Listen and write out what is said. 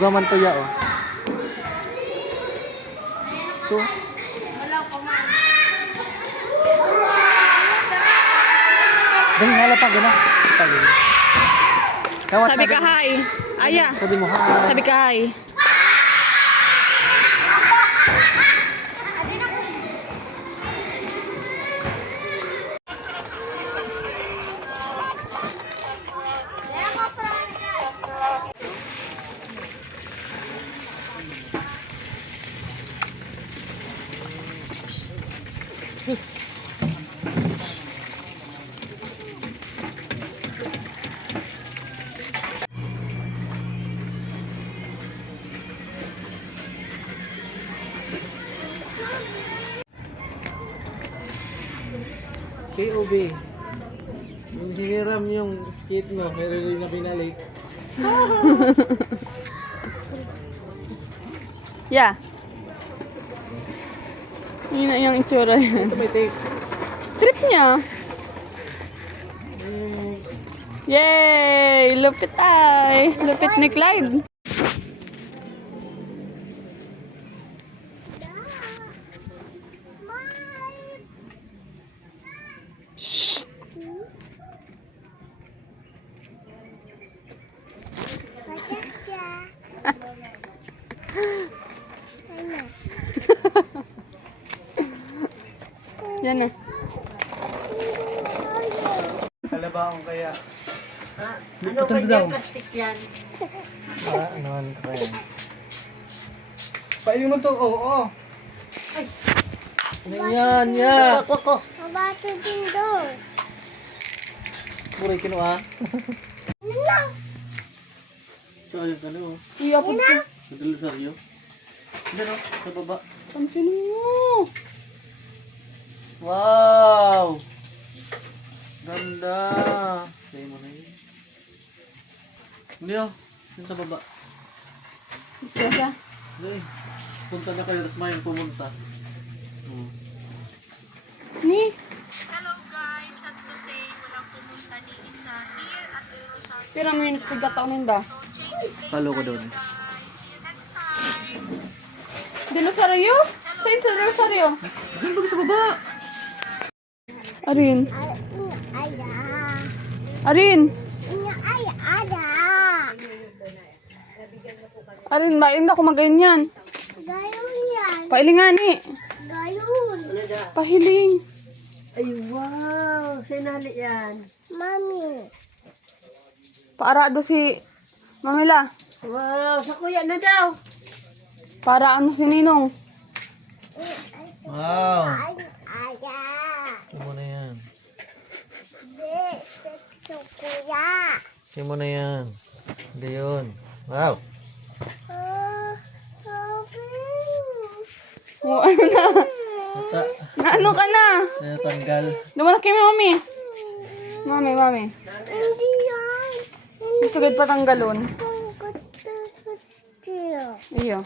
Gaman to ya, oh. Ito. Dahil halapag na. Sabi ka hi. Aya. Sabi mo hi. Sabi ka hi. KOB. Yung hiniram yung skate mo, meron rin na binalik. Yeah. Yun na yung itsura yan. Ito may tape. Trip niya. Yay! Lupit ay! Lupit ni Clyde. Shh! Yan na. Kalabaong kaya. Ano ba yung plastic yan? Ano ka yan? Pailin mo to, oo. Ay. Yan, yan. Koko. Mabato din doon. Muray kinuha. So, ayun ka na, oh. Iyapod ko. Nagdalusaryo. Hindi, no? Sa baba. Pansinin mo. Wow! Ganda! Say mo na yun. Hindi, oh. Yun sa baba. Disgrasya. Hindi. Punta na kayo, tapos may pumunta. Ni. Hello guys, sad to say, walang pumunta ni isa here at the Rosario. Pira mo yung sigataw ninda. Follow ko doon. Dinosaryo? Saan sa dinosaryo? Ganun ba sa baba? Arin. Ada. Arin. Ay, ada. Arin, bain na kumaganyan. Gayon yan. Pailingani. Gayon. Pahiling. Ay, wow. Sinali yan. Mami. Paarado si Mamela. Wow, sa kuya na daw. Para ano si Ninong. Wow! Ay, ada. Say mo na yan. Di, sa kuya. Say mo na yan. Hindi yun. Wow! O, ano na? Nata. Naano ka na? Natanggal. Dumanak kay Mami. Mami. Hindi yan. Gusto gad patanggalon. Hindi yan. Iyo.